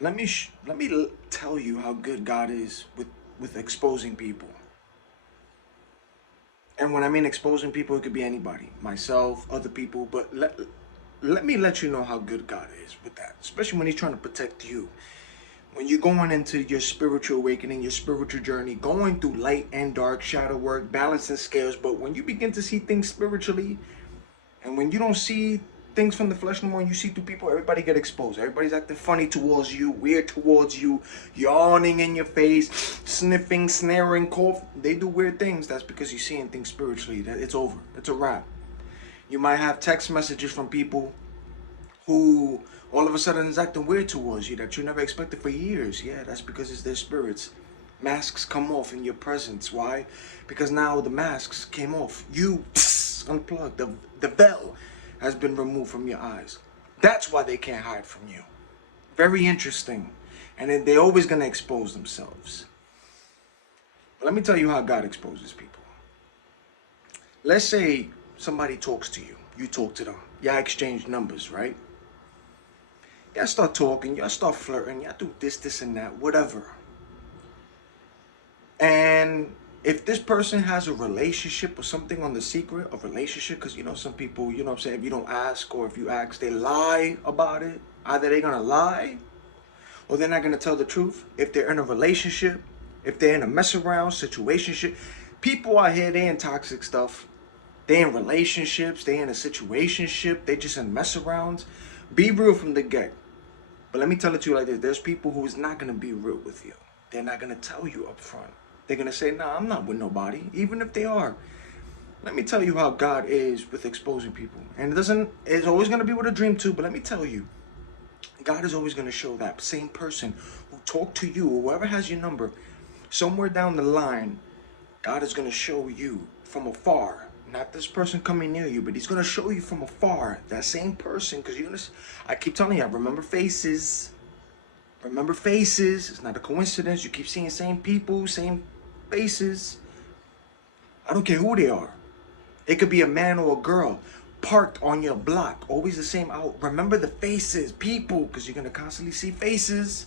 Let me tell you how good God is with exposing people. And when I mean exposing people, it could be anybody, myself, other people. But let me let you know how good God is with that, especially when He's trying to protect you. When you're going into your spiritual awakening, your spiritual journey, going through light and dark, shadow work, balancing scales. But when you begin to see things spiritually, and when you don't see things from the flesh no more, you see through people, everybody get exposed. Everybody's acting funny towards you, weird towards you, yawning in your face, sniffing, snaring, cough. They do weird things. That's because you're seeing things spiritually. That it's over. It's a wrap. You might have text messages from people who all of a sudden is acting weird towards you that you never expected for years. Yeah, that's because it's their spirits. Masks come off in your presence. Why? Because now the masks came off. You unplugged. The veil has been removed from your eyes. That's why they can't hide from you. Very interesting. And then they're always going to expose themselves. But let me tell you how God exposes people. Let's say somebody talks to you. You talk to them. Y'all exchange numbers, right? Y'all start talking. Y'all start flirting. Y'all do this, and that, whatever. And if this person has a relationship or something on the secret of relationship, because some people, what I'm saying, if you don't ask or if you ask, they lie about it. Either they're going to lie or they're not going to tell the truth. If they're in a relationship, if they're in a mess around situationship, people out here, they in toxic stuff. They in relationships, they in a situationship, they just in mess arounds. Be real from the get. But let me tell it to you like this. There's people who's not going to be real with you. They're not going to tell you up front. They're going to say, nah, I'm not with nobody, even if they are. Let me tell you how God is with exposing people. And it's always going to be with a dream too, but let me tell you, God is always going to show that same person who talked to you, or whoever has your number, somewhere down the line, God is going to show you from afar. Not this person coming near you, but He's going to show you from afar, that same person, because I keep telling you, remember faces. Remember faces. It's not a coincidence. You keep seeing same people, same faces. I don't care who they are. It could be a man or a girl parked on your block. Always the same out. Remember the faces, people, because you're going to constantly see faces.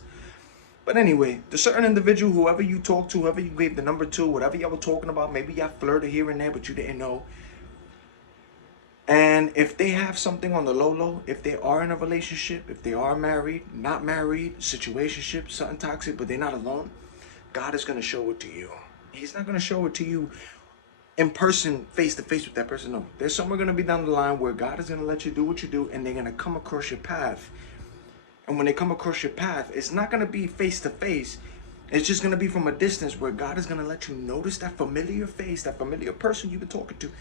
But anyway, the certain individual, whoever you talk to, whoever you gave the number to, whatever y'all were talking about, maybe y'all flirted here and there, but you didn't know. And if they have something on the low, if they are in a relationship, if they are married, not married, situationship, something toxic, but they're not alone, God is going to show it to you. He's not going to show it to you in person, face to face with that person. No, there's somewhere going to be down the line where God is going to let you do what you do, and they're going to come across your path. And when they come across your path, it's not going to be face to face. It's just going to be from a distance where God is going to let you notice that familiar face, that familiar person you've been talking to.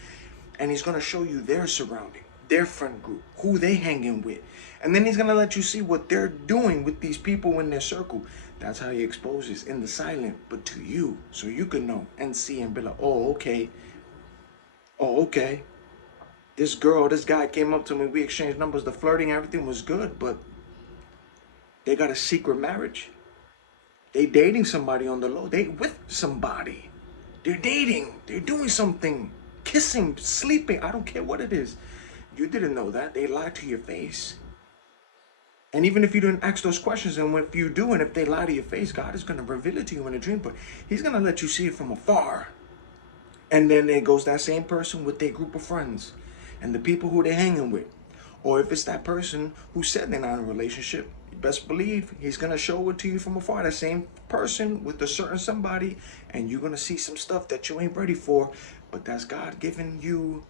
And He's going to show you their surrounding, their friend group, who they hanging with. And then He's going to let you see what they're doing with these people in their circle. That's how He exposes in the silent, but to you. So you can know and see and be like, oh, okay. Oh, okay. This guy came up to me. We exchanged numbers. The flirting, everything was good. But they got a secret marriage. They dating somebody on the low. They with somebody. They're dating. They're doing something. Kissing, sleeping, I don't care what it is. You didn't know that. They lied to your face. And even if you didn't ask those questions, and if you do, and if they lie to your face, God is going to reveal it to you in a dream, but He's going to let you see it from afar. And then there goes that same person with their group of friends and the people who they're hanging with. Or if it's that person who said they're not in a relationship, you best believe He's going to show it to you from afar. That same person with a certain somebody, and you're going to see some stuff that you ain't ready for. But that's God giving you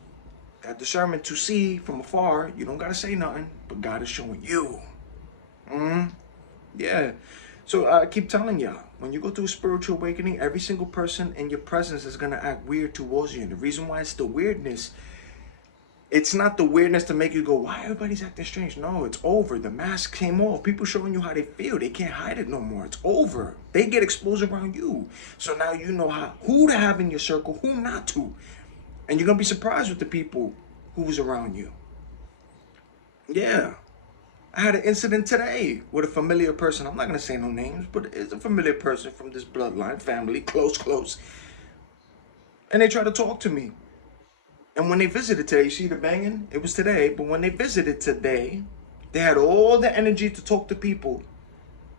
that discernment to see from afar. You don't got to say nothing, but God is showing you. Yeah. So I keep telling y'all, when you go through a spiritual awakening, every single person in your presence is going to act weird towards you. And the reason why it's the weirdness, it's not the weirdness to make you go, why everybody's acting strange? No, it's over. The mask came off. People showing you how they feel. They can't hide it no more. It's over. They get exposed around you. So now you know who to have in your circle, who not to. And you're going to be surprised with the people who's around you. Yeah. I had an incident today with a familiar person. I'm not going to say no names, but it's a familiar person from this bloodline, family, close. And they tried to talk to me. And when they visited today, you see the banging? It was today. But when they visited today, they had all the energy to talk to people.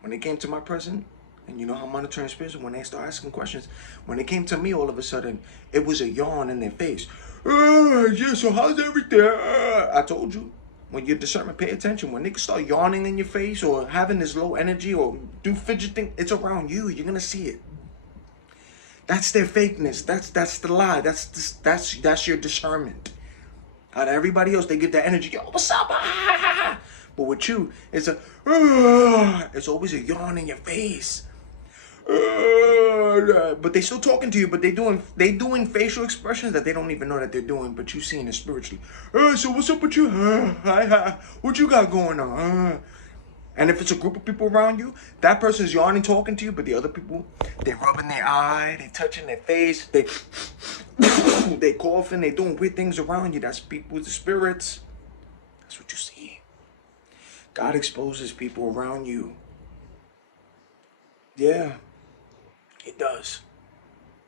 When they came to my present, and you know how monitoring spirits, when they start asking questions, when they came to me, all of a sudden, it was a yawn in their face. Yeah, so how's everything? I told you. When your discernment, pay attention. When niggas start yawning in your face or having this low energy or do fidgeting, it's around you. You're gonna see it. That's their fakeness. That's the lie. That's your discernment. Out of everybody else, they get that energy. Yo, what's up? But with you, it's it's always a yawn in your face. But they still talking to you, but they doing facial expressions that they don't even know that they're doing, but you seeing it spiritually. So what's up with you? What you got going on? And if it's a group of people around you, that person's yawning, talking to you, but the other people, they're rubbing their eye, they touching their face, they coughing, they doing weird things around you. That's people with the spirits. That's what you see. God exposes people around you. Yeah. It does.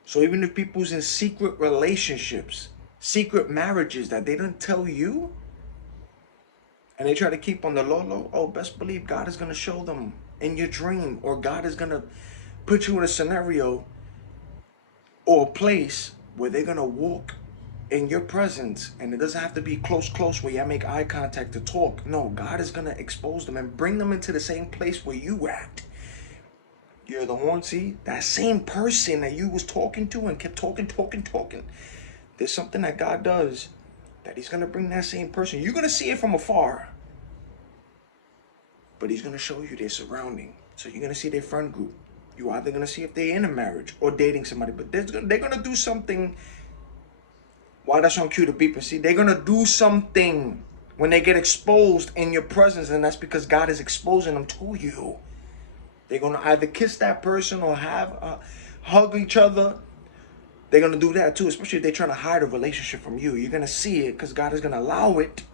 So even if people's in secret relationships, secret marriages that they don't tell you, and they try to keep on the low, oh, best believe God is going to show them in your dream, or God is going to put you in a scenario or a place where they're going to walk in your presence, and it doesn't have to be close where you make eye contact to talk. No, God is going to expose them and bring them into the same place where you at. You're the one, see, that same person that you was talking to and kept talking. There's something that God does that he's going to bring that same person. You're going to see it from afar, but he's going to show you their surrounding. So you're going to see their friend group. You're either going to see if they're in a marriage or dating somebody, but they're going to do something. Why that's on cue to beep and see? They're going to do something when they get exposed in your presence, and that's because God is exposing them to you. They're going to either kiss that person or have hug each other. They're going to do that too, especially if they're trying to hide a relationship from you. You're going to see it because God is going to allow it.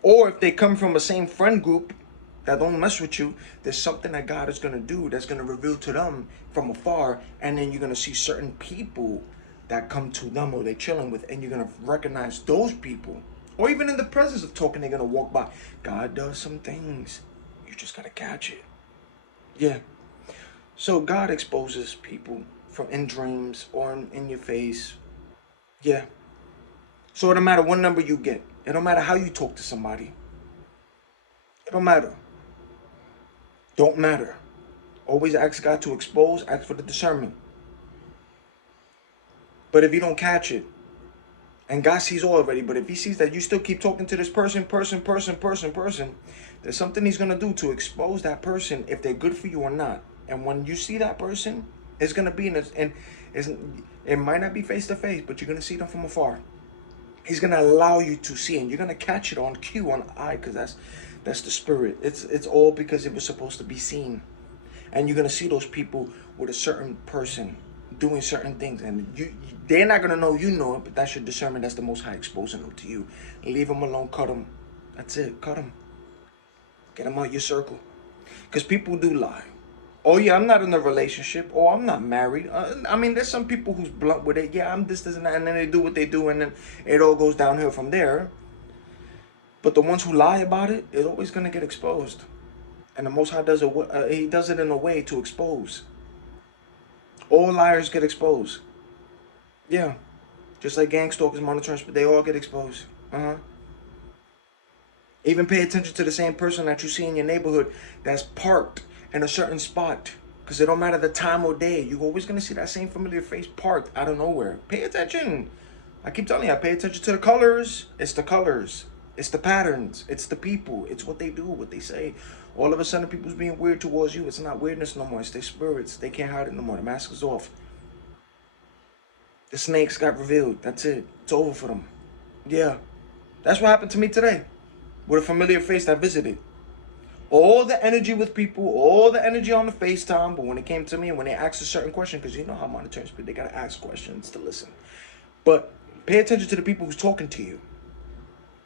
Or if they come from the same friend group that don't mess with you, there's something that God is going to do that's going to reveal to them from afar. And then you're going to see certain people that come to them or they're chilling with, and you're going to recognize those people. Or even in the presence of talking, they're going to walk by. God does some things. You just got to catch it. Yeah. So God exposes people from in dreams or in your face. Yeah. So it don't matter what number you get. It don't matter how you talk to somebody. It don't matter. Don't matter. Always ask God to expose. Ask for the discernment. But if you don't catch it, and God sees all already, but if he sees that you still keep talking to this person, there's something he's going to do to expose that person if they're good for you or not. And when you see that person, it's going to be it might not be face to face, but you're going to see them from afar. He's going to allow you to see, and you're going to catch it on cue, on eye, because that's the spirit. It's all because it was supposed to be seen. And you're going to see those people with a certain person doing certain things, and they're not going to know you know it, but that's your discernment. That's the Most High exposing them to you. Leave them alone. Cut them. That's it. Cut them. Get them out your circle. Because people do lie. Oh, yeah, I'm not in a relationship. Oh, I'm not married. I mean, there's some people who's blunt with it. Yeah, I'm this, and that. And then they do what they do, and then it all goes downhill from there. But the ones who lie about it, it's always going to get exposed. And the Most High does it. He does it in a way to expose. All liars get exposed. Yeah. Just like gang stalkers, monitoring, they all get exposed. Even pay attention to the same person that you see in your neighborhood that's parked in a certain spot. Because it don't matter the time or day. You're always going to see that same familiar face parked out of nowhere. Pay attention. I keep telling you, I pay attention to the colors. It's the colors. It's the patterns. It's the people. It's what they do, what they say. All of a sudden, people's being weird towards you. It's not weirdness no more. It's their spirits. They can't hide it no more. The mask is off. The snakes got revealed. That's it. It's over for them. Yeah. That's what happened to me today. With a familiar face that visited. All the energy with people. All the energy on the FaceTime. But when it came to me, when they asked a certain question, because you know how monitoring spirit, they got to ask questions to listen. But pay attention to the people who's talking to you.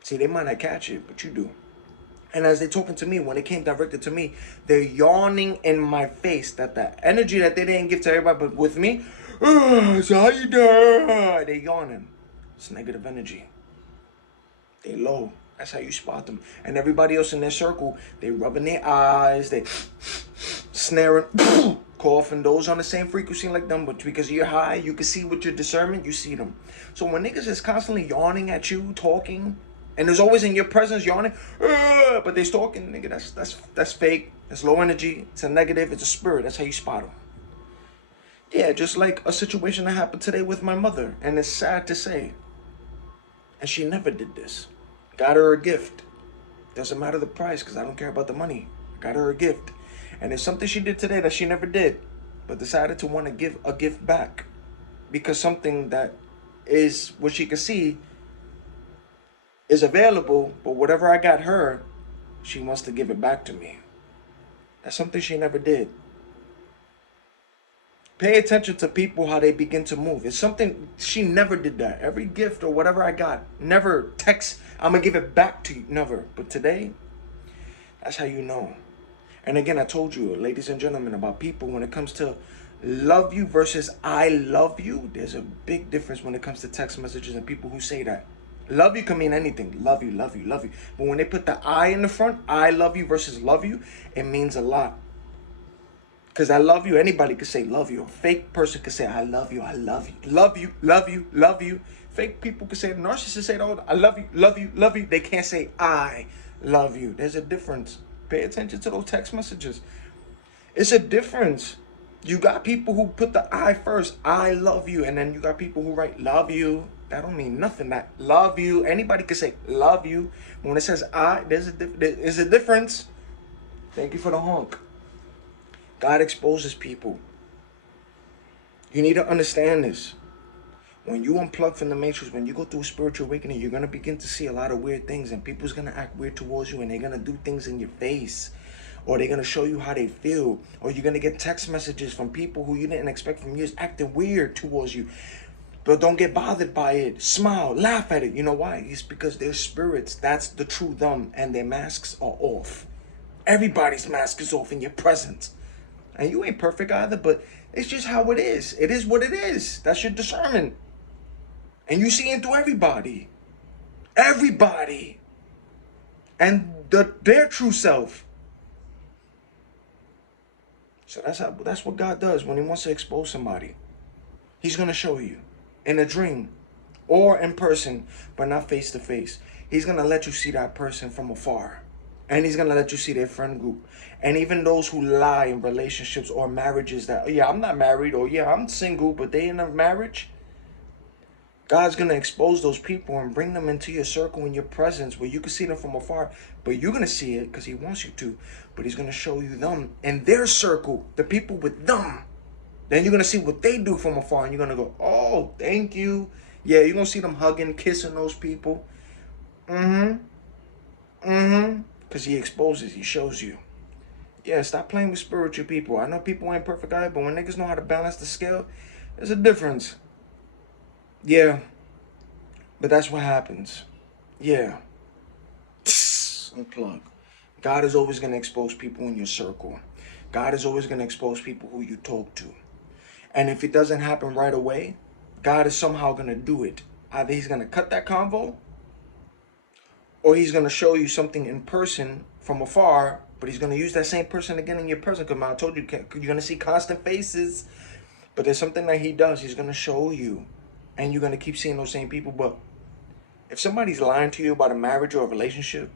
See, they might not catch it, but you do. And as they're talking to me, when it came directed to me, they're yawning in my face. That the energy that they didn't give to everybody, but with me, so how you doing? They're yawning. It's negative energy. They low. That's how you spot them. And everybody else in their circle, they rubbing their eyes, they snaring, coughing. Those on the same frequency like them, but because you're high, you can see with your discernment, you see them. So when niggas is constantly yawning at you, talking, and there's always in your presence yawning, but they talking, nigga, that's fake. That's low energy. It's a negative. It's a spirit. That's how you spot them. Yeah, just like a situation that happened today with my mother, and it's sad to say. And she never did this. Got her a gift. Doesn't matter the price, because I don't care about the money. Got her a gift. And there's something she did today that she never did, but decided to want to give a gift back. Because something that is what she can see is available, but whatever I got her, she wants to give it back to me. That's something she never did. Pay attention to people, how they begin to move. It's something, she never did that. Every gift or whatever I got, never text, I'm going to give it back to you. Never. But today, that's how you know. And again, I told you, ladies and gentlemen, about people when it comes to love you versus I love you. There's a big difference when it comes to text messages and people who say that. Love you can mean anything. Love you, love you, love you. But when they put the I in the front, I love you versus love you, it means a lot. Because I love you, anybody could say love you. A fake person could say, I love you, I love you. Love you, love you, love you. Fake people could say, narcissists say, oh, I love you, love you, love you. They can't say, I love you. There's a difference. Pay attention to those text messages. It's a difference. You got people who put the I first, I love you. And then you got people who write, love you. That don't mean nothing. That love you. Anybody could say, love you. When it says I, there's a difference. Thank you for the honk. God exposes people. You need to understand this. When you unplug from the matrix, when you go through a spiritual awakening, you're going to begin to see a lot of weird things, and people's going to act weird towards you, and they're going to do things in your face, or they're going to show you how they feel, or you're going to get text messages from people who you didn't expect from years acting weird towards you. But don't get bothered by it. Smile, laugh at it. You know why? It's because they're spirits. That's the true them, and their masks are off. Everybody's mask is off in your presence. And you ain't perfect either, but it's just how it is. It is what it is. That's your discernment. And you see into everybody. Everybody. And their true self. So that's what God does when he wants to expose somebody. He's going to show you in a dream or in person, but not face to face. He's going to let you see that person from afar. And he's going to let you see their friend group. And even those who lie in relationships or marriages that, yeah, I'm not married, or yeah, I'm single, but they in a marriage. God's going to expose those people and bring them into your circle in your presence where you can see them from afar. But you're going to see it because he wants you to. But he's going to show you them in their circle, the people with them. Then you're going to see what they do from afar. And you're going to go, oh, thank you. Yeah, you're going to see them hugging, kissing those people. Because he exposes, he shows you. Yeah, stop playing with spiritual people. I know people ain't perfect either, but when niggas know how to balance the scale, there's a difference. Yeah, but that's what happens. Yeah. Unplug. God is always going to expose people in your circle. God is always going to expose people who you talk to. And if it doesn't happen right away, God is somehow going to do it. Either he's going to cut that convo, or he's going to show you something in person from afar, but he's going to use that same person again in your presence. Because I told you, you're going to see constant faces. But there's something that he does. He's going to show you. And you're going to keep seeing those same people. But if somebody's lying to you about a marriage or a relationship,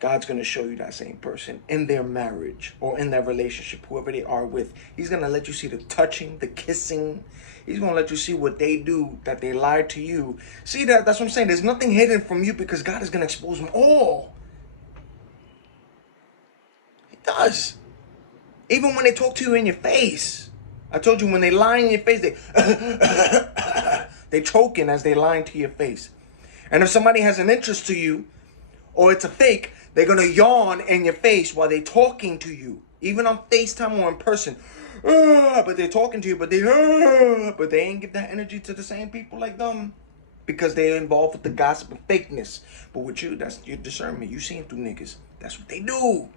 God's going to show you that same person in their marriage or in their relationship, whoever they are with. He's going to let you see the touching, the kissing. He's going to let you see what they do, that they lied to you. See, that's what I'm saying. There's nothing hidden from you because God is going to expose them all. He does. Even when they talk to you in your face. I told you when they lie in your face, they choking as they lying to your face. And if somebody has an interest to you, or it's a fake, they're going to yawn in your face while they're talking to you. Even on FaceTime or in person. But they're talking to you, but they ain't give that energy to the same people like them. Because they're involved with the gossip and fakeness. But with you, that's your discernment. You seeing through niggas. That's what they do.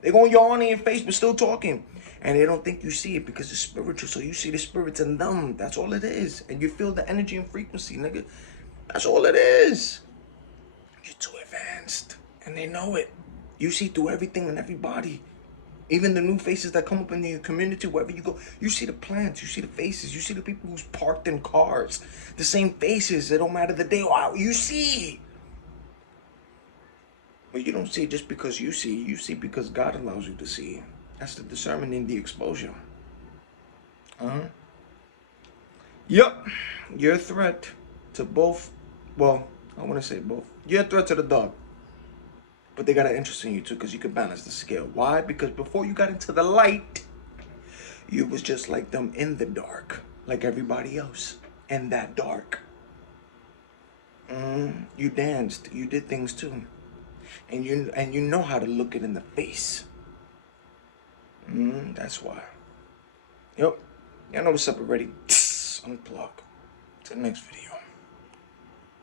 They're going to yawn in your face, but still talking. And they don't think you see it because it's spiritual. So you see the spirits in them. That's all it is. And you feel the energy and frequency, nigga. That's all it is. You're too advanced. And they know it. You see through everything and everybody. Even the new faces that come up in the community, wherever you go, you see the plants, you see the faces, you see the people who's parked in cars. The same faces, it don't matter the day. Wow, you see. But you don't see just because you see because God allows you to see. That's the discernment in the exposure. Yup, you're a threat to both. Well, I want to say both. You're a threat to the dog. But they got an interest in you too because you can balance the scale. Why? Because before you got into the light, you was just like them in the dark. Like everybody else in that dark. You danced. You did things too. And you know how to look it in the face. That's why. Yep. Y'all know what's up already. Unplug. To the next video.